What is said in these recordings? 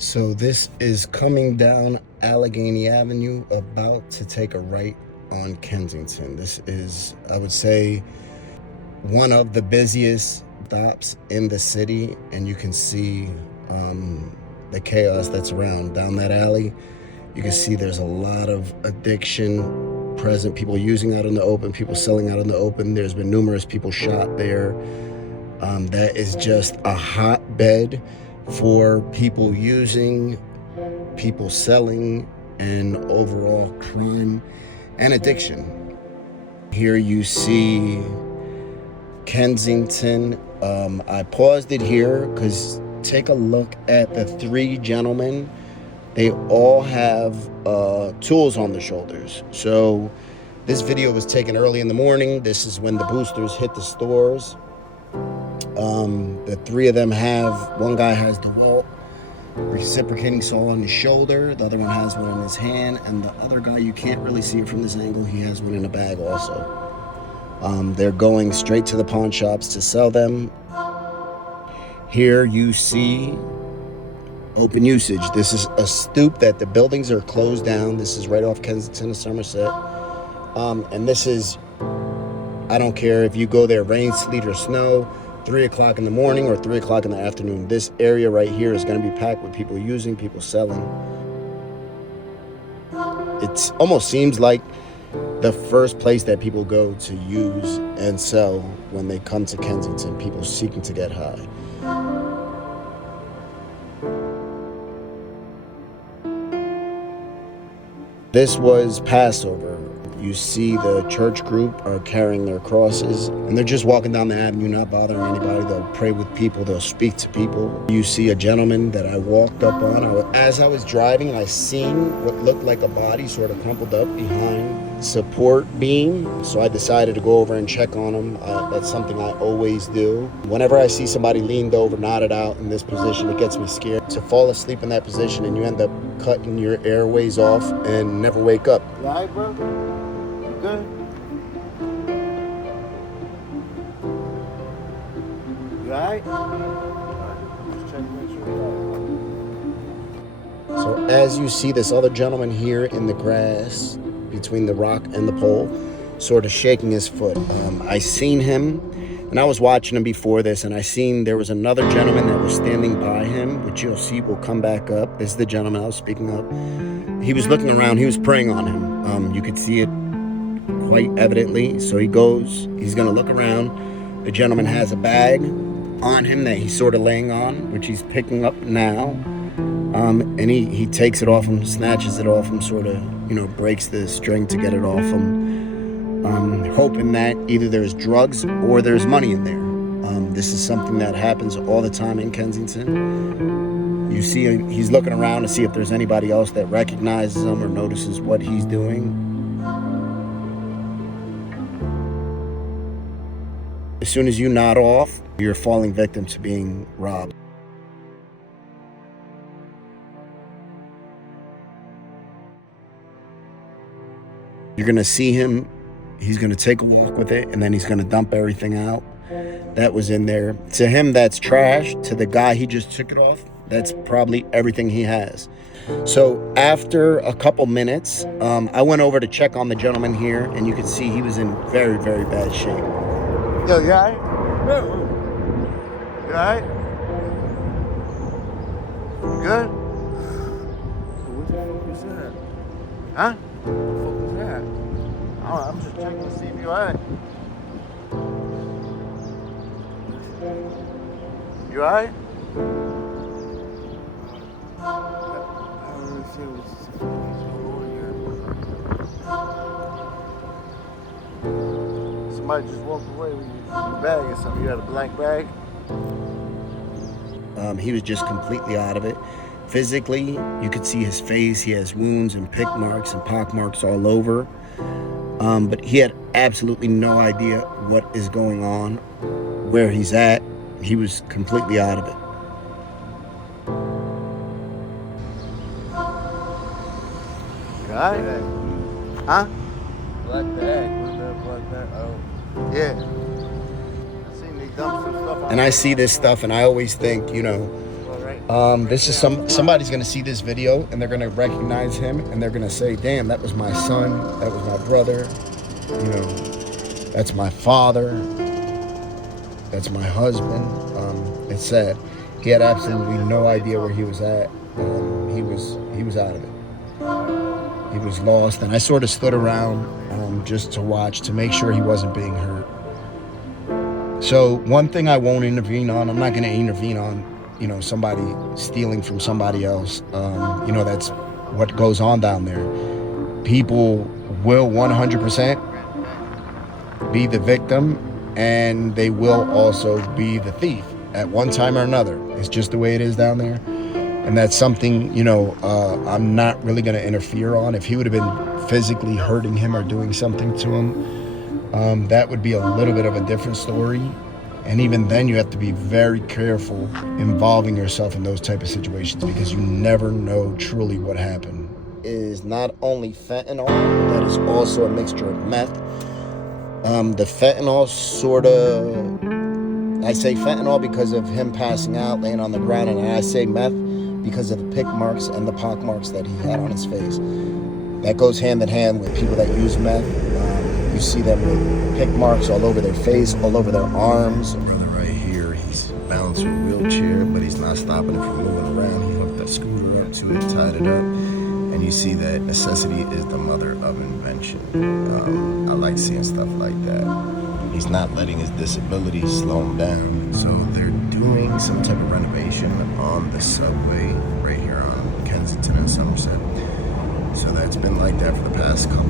So this is coming down Allegheny Avenue, about to take a right on Kensington. This is, I would say, one of the busiest stops in the city, and you can see the chaos that's around down that alley. You can see there's a lot of addiction present, people using out in the open, people selling out in the open. There's been numerous people shot there. That is just a hotbed for people using, people selling, and overall crime and addiction. Here you see Kensington. I paused it here because take a look at the three gentlemen. They all have tools on their shoulders. So this video was taken early in the morning. This is when the boosters hit the stores. The three of them have, one guy has the Walt reciprocating saw on his shoulder, the other one has one in his hand, and the other guy, you can't really see it from this angle, he has one in a bag also. They're going straight to the pawn shops to sell them. Here you see open usage. This is a stoop that the buildings are closed down. This is right off Kensington and Somerset. And this is, I don't care if you go there, rain, sleet, or snow, 3 o'clock in the morning or 3 o'clock in the afternoon. This area right here is going to be packed with people using, people selling. It almost seems like the first place that people go to use and sell when they come to Kensington, people seeking to get high. This was Passover. You see the church group are carrying their crosses, and they're just walking down the avenue, not bothering anybody. They'll pray with people, they'll speak to people. You see a gentleman that I walked up on. As I was driving, I seen what looked like a body sort of crumpled up behind the support beam. So I decided to go over and check on him. That's something I always do. Whenever I see somebody leaned over, nodded out in this position, it gets me scared. To fall asleep in that position and you end up cutting your airways off and never wake up. You all right, bro? Good. You alright? Just check to make sure you're alright. So as you see this other gentleman here in the grass between the rock and the pole, sort of shaking his foot. I seen him, and I was watching him before this, and I seen there was another gentleman that was standing by him, which you'll see will come back up. This is the gentleman I was speaking of. He was looking around, he was preying on him. You could see it quite evidently. So he goes, he's gonna look around. The gentleman has a bag on him that he's sort of laying on, which he's picking up now. And he takes it off him, snatches it off him, sort of, breaks the string to get it off him. Hoping that either there's drugs or there's money in there. This is something that happens all the time in Kensington. You see he's looking around to see if there's anybody else that recognizes him or notices what he's doing. As soon as you nod off, you're falling victim to being robbed. You're gonna see him, he's gonna take a walk with it, and then he's gonna dump everything out that was in there. To him, that's trash. To the guy he just took it off, that's probably everything he has. So after a couple minutes, I went over to check on the gentleman here, and you could see he was in very, very bad shape. Yo, you alright? You alright? You good? What the fuck is that? Huh? What the fuck is that? I'm just checking to see if you're alright. You alright? I don't really see what's going on here. So somebody just walked away with your bag or something. You had a blank bag? He was just completely out of it. Physically, you could see his face. He has wounds and pick marks and pock marks all over. But he had absolutely no idea what is going on, where he's at. He was completely out of it. Guy? Huh? Black bag. What's that black bag? Oh. Yeah. I seen they dump some stuff out. And I see this stuff, and I always think, you know, this is somebody's gonna see this video, and they're gonna recognize him, and they're gonna say, "Damn, that was my son. That was my brother. You know, that's my father. That's my husband." It's sad. He had absolutely no idea where he was at. He was out of it. He was lost, and I sort of stood around just to watch, to make sure he wasn't being hurt. So one thing I won't intervene on, I'm not going to intervene on, you know, somebody stealing from somebody else. You know, that's what goes on down there. People will 100% be the victim, and they will also be the thief at one time or another. It's just the way it is down there. And that's something, you know, I'm not really going to interfere on. If he would have been physically hurting him or doing something to him, that would be a little bit of a different story. And even then, you have to be very careful involving yourself in those type of situations, because you never know truly what happened. It is not only fentanyl, that is also a mixture of meth. The fentanyl sort of, I say fentanyl because of him passing out, laying on the ground, and I say meth because of the pick marks and the pock marks that he had on his face. That goes hand in hand with people that use meth. You see them with pick marks all over their face, all over their arms. Brother right here, he's bound to a wheelchair, but he's not stopping it from moving around. He hooked the scooter up to it, tied it up. And you see that necessity is the mother of invention. I like seeing stuff like that. He's not letting his disability slow him down. So they're doing some type of renovation on the subway right here on Kensington and Somerset. So that's been like that for the past couple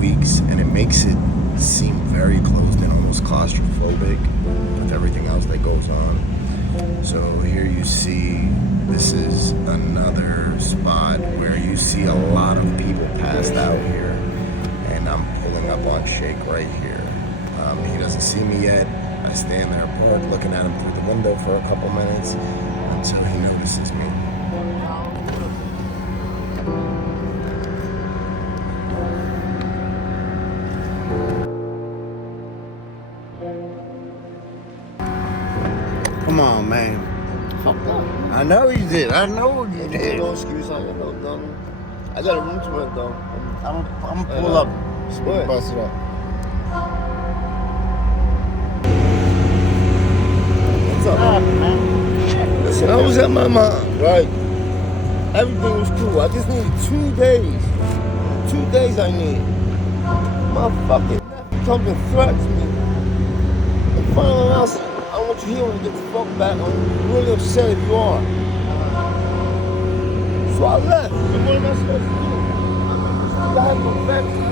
weeks, and it makes it seem very closed in, almost claustrophobic with everything else that goes on. So here you see, this is another spot where you see a lot of people passed out here, and I'm pulling up on Shake right here. He doesn't see me yet. I stand there bored looking at him through the window for a couple minutes until he notices me. Come on, man. I know you did. I know you did. No excuse. I got no dummy. I got a room to rent though. I'm gonna pull up. Bust it up. What's up, man? Listen, I was at my mom, right? Everything was cool. I just needed 2 days. 2 days I need. My fucking nephew comes and threatens me. And finally I said, I want you here when you get the fuck back. I'm really upset if you are. So I left. And what am I supposed to do? I have no facts.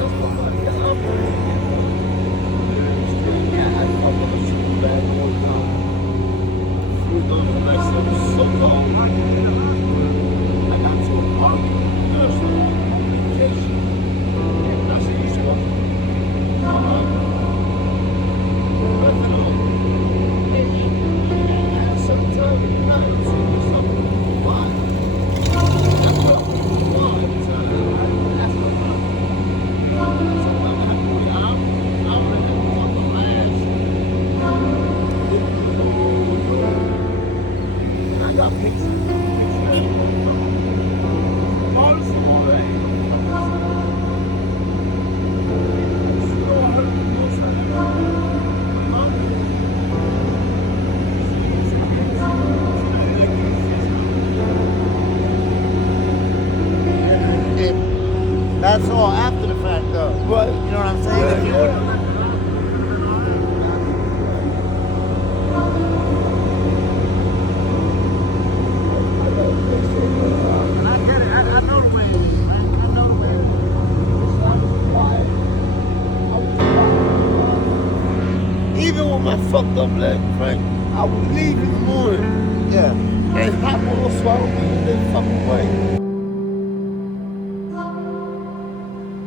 my fucked up leg, right? I would leave in the morning. Yeah. And hop on a swallow me and they fucking way.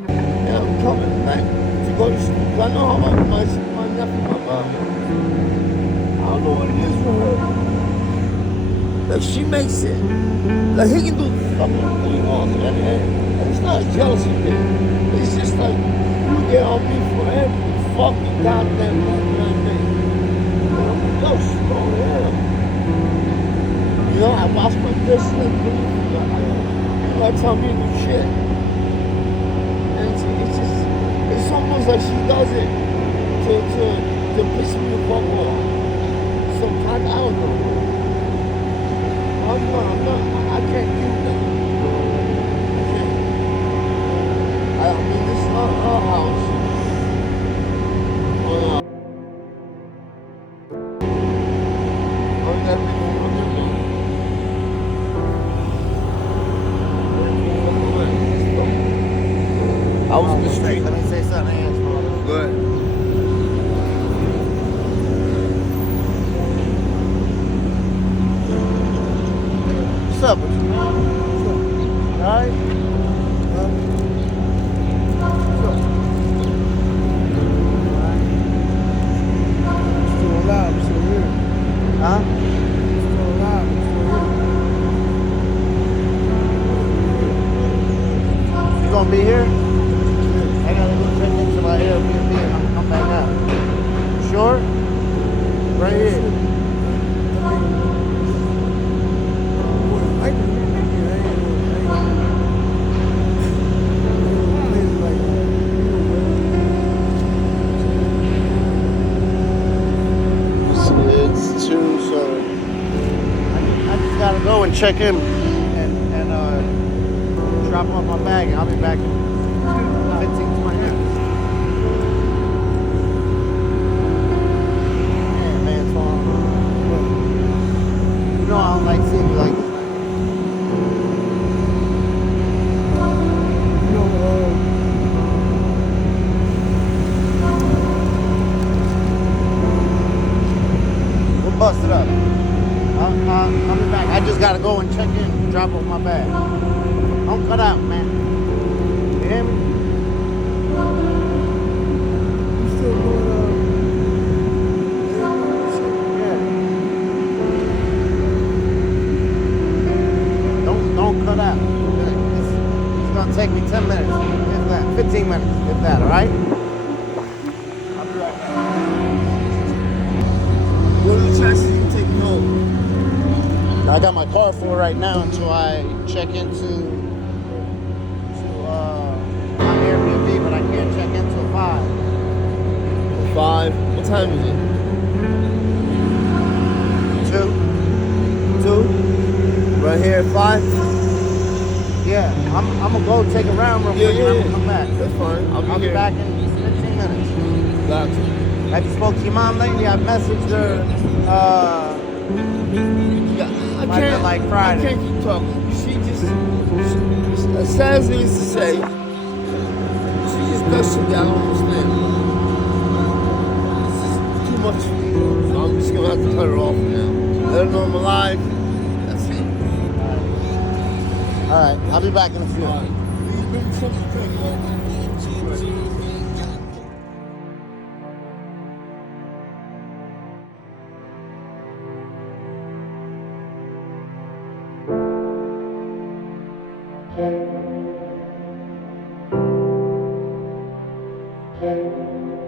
And I'm coming back to go to school. I know how my nephew, my mom. I don't know what it is for her. Like she makes it. Like he can do fucking thing on it. And it's not a jealousy thing. It's just like you get on me for every fucking goddamn movie I make. And I'm like, yo, slow down. You know, I wash my dishes like you know, tell me to do shit. And it's just, it's almost like she does it to piss me the fuck off. Sometimes I don't know. I'm not, I can't do that. I mean, this is our house. I was in the street. Let me say something else, brother. Good. What's up with you, man? What's up? All right? What's up? I'm still alive, I'm still here. Huh? I'm still alive, I'm still here. You gonna be here? I gotta go check into my Airbnb and I'm gonna come back out. Sure? Right here. I can be here. I ain't like It's too, so. I just gotta go and check in and drop off my bag and I'll be back in 15, 20 minutes. Yeah, man, Tom. You know I don't like seeing you like this. you know, We'll bust it up. I'll be back. I just gotta go and check in and drop off my bag. Don't cut out, man. You hear me? you still going Yeah. Don't cut out. It's gonna take me 10 minutes, if that, 15 minutes, if that, all right? I'll be right back. What are the chances you take me home? I got my car full right now until I check into my Airbnb, but I can't check in till 5. 5. What time is it? 2? 2? Right here at 5? Yeah, I'm gonna go take a round real quick and I'm gonna come back. That's fine. I'll be here. back in 15 minutes. Gotcha. Have you spoke to your mom lately? I messaged her I might have been like Friday. I can't keep talking. She as sad as it is to say, she just does shit that I don't understand. This is too much for me. So I'm just gonna have to cut her off now. Let her know I'm alive. That's it. Alright, I'll be back in a few. Bring me something to drink, man. Thank you.